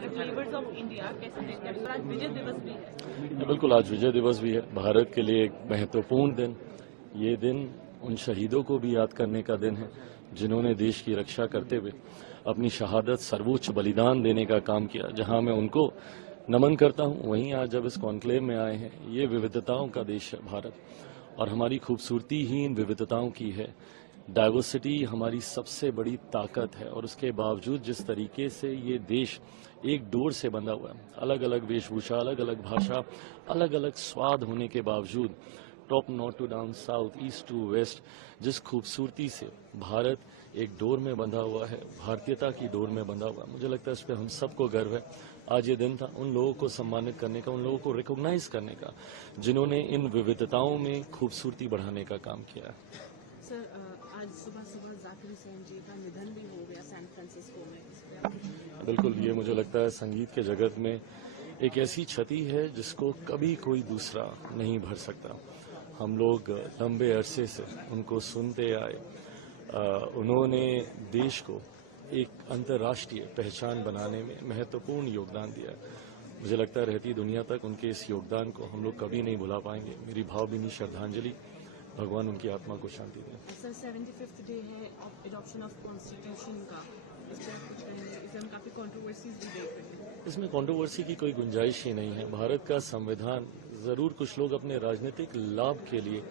Flavours of India कैसे देखते हैं? आज विजय दिवस भी है। बिल्कुल, आज विजय दिवस भी है, भारत के लिए एक महत्वपूर्ण दिन। ये दिन उन शहीदों को भी याद करने का दिन है जिन्होंने देश की रक्षा करते हुए अपनी शहादत, सर्वोच्च बलिदान देने का काम किया। जहां मैं उनको नमन करता हूं, वहीं आज जब इस कॉन्क्लेव में आए हैं, ये विविधताओं का देश है भारत, और हमारी खूबसूरती ही इन विविधताओं की है। डाइवर्सिटी हमारी सबसे बड़ी ताकत है, और उसके बावजूद जिस तरीके से ये देश एक डोर से बंधा हुआ है, अलग अलग वेशभूषा, अलग अलग भाषा, अलग अलग स्वाद होने के बावजूद, top north to down south, east to west, जिस खूबसूरती से भारत एक डोर में बंधा हुआ है, भारतीयता की डोर में बंधा हुआ है, मुझे लगता है इस पर हम सबको गर्व है। आज ये दिन था उन लोगों को सम्मानित करने का, उन लोगों को रिकॉग्नाइज करने का जिन्होंने इन विविधताओं में खूबसूरती बढ़ाने का काम किया है। सर, आज सुबह सुबह जाकिर हुसैन जी का निधन भी हो गया सैन फ्रांसिस्को में। बिल्कुल, ये मुझे लगता है संगीत के जगत में एक ऐसी क्षति है जिसको कभी कोई दूसरा नहीं भर सकता। हम लोग लंबे अरसे से उनको सुनते आए। उन्होंने देश को एक अंतर्राष्ट्रीय पहचान बनाने में महत्वपूर्ण योगदान दिया। मुझे लगता है रहती दुनिया तक उनके इस योगदान को हम लोग कभी नहीं भुला पाएंगे। मेरी भावभीनी श्रद्धांजलि, भगवान उनकी आत्मा को शांति दे। सर, 75th डे है एडॉप्शन ऑफ कॉन्स्टिट्यूशन का, इस पर कुछ कहेंगे? इसमें हम काफी कंट्रोवर्सीज भी देख रहे हैं। इसमें कंट्रोवर्सी की कोई गुंजाइश ही नहीं है। भारत का संविधान, जरूर कुछ लोग अपने राजनीतिक लाभ के लिए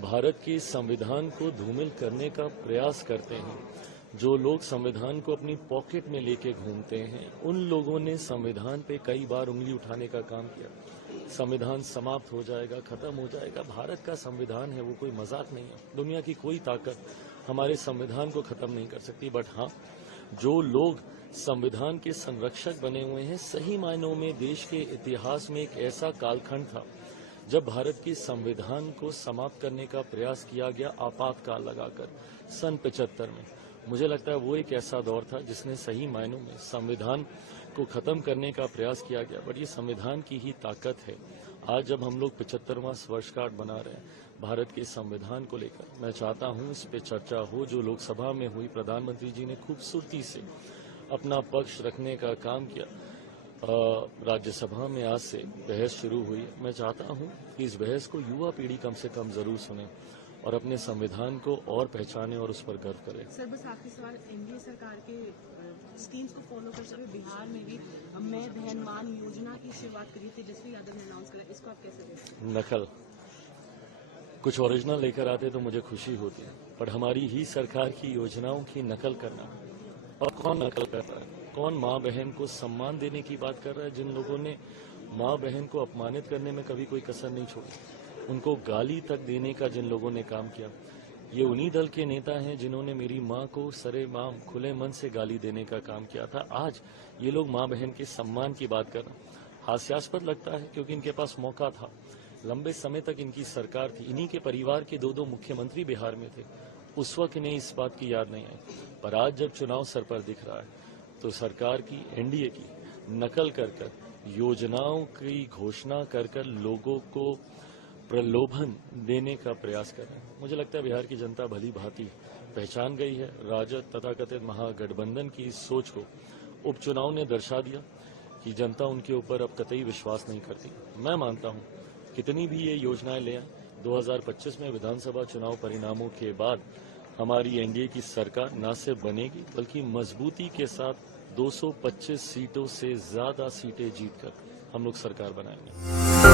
भारत के संविधान को धूमिल करने का प्रयास करते हैं। जो लोग संविधान को अपनी पॉकेट में लेके घूमते हैं, उन लोगों ने संविधान पे कई बार उंगली उठाने का काम किया। संविधान समाप्त हो जाएगा, खत्म हो जाएगा। भारत का संविधान है, वो कोई मजाक नहीं है। दुनिया की कोई ताकत हमारे संविधान को खत्म नहीं कर सकती। बट हाँ, जो लोग संविधान के संरक्षक बने हुए हैं, सही मायनों में देश के इतिहास में एक ऐसा कालखंड था जब भारत के संविधान को समाप्त करने का प्रयास किया गया, आपातकाल लगाकर सन 75 में। मुझे लगता है वो एक ऐसा दौर था जिसने सही मायनों में संविधान को खत्म करने का प्रयास किया गया। बट ये संविधान की ही ताकत है। आज जब हम लोग 75वां वर्षगांठ बना रहे हैं भारत के संविधान को लेकर, मैं चाहता हूं इस पे चर्चा हो। जो लोकसभा में हुई, प्रधानमंत्री जी ने खूबसूरती से अपना पक्ष रखने का काम किया। राज्यसभा में आज से बहस शुरू हुई। मैं चाहता हूं कि इस बहस को युवा पीढ़ी कम से कम जरूर सुने और अपने संविधान को और पहचाने और उस पर गर्व करें। सर, बस आखिरी सवाल, एनडीए सरकार के स्कीम्स को फॉलो करते हुए बिहार में भी मैं बहन मान योजना की शुरुआत करी, तेजस्वी यादव ने अनाउंस करा, इसको आप कैसे देखते हैं? नकल। कुछ ओरिजिनल लेकर आते तो मुझे खुशी होती, पर हमारी ही सरकार की योजनाओं की नकल करना, और कौन नकल कर रहा है? कौन माँ बहन को सम्मान देने की बात कर रहा है? जिन लोगों ने माँ बहन को अपमानित करने में कभी कोई कसर नहीं छोड़ी, उनको गाली तक देने का जिन लोगों ने काम किया, ये उन्हीं दल के नेता हैं जिन्होंने मेरी माँ को सरेआम खुले मन से गाली देने का काम किया था। आज ये लोग माँ बहन के सम्मान की बात कर रहे हैं। हास्यास्पद लगता है क्योंकि इनके पास मौका था। लंबे समय तक इनकी सरकार थी, इन्हीं के परिवार के दो मुख्यमंत्री बिहार में थे। उस वक्त इन्हें इस बात की याद नहीं आई, पर आज जब चुनाव सर पर दिख रहा है तो सरकार की, एनडीए की नकल कर कर, योजनाओं की घोषणा कर कर लोगों को प्रलोभन देने का प्रयास कर रहे हैं। मुझे लगता है बिहार की जनता भली भांति पहचान गई है। राजद तथाकथित महागठबंधन की इस सोच को उपचुनाव ने दर्शा दिया कि जनता उनके ऊपर अब कतई विश्वास नहीं करती। मैं मानता हूं कितनी भी ये योजनाएं ले आए, 2025 में विधानसभा चुनाव परिणामों के बाद हमारी एनडीए की सरकार न सिर्फ बनेगी बल्कि मजबूती के साथ 225 सीटों से ज्यादा सीटें जीतकर हम लोग सरकार बनाएंगे।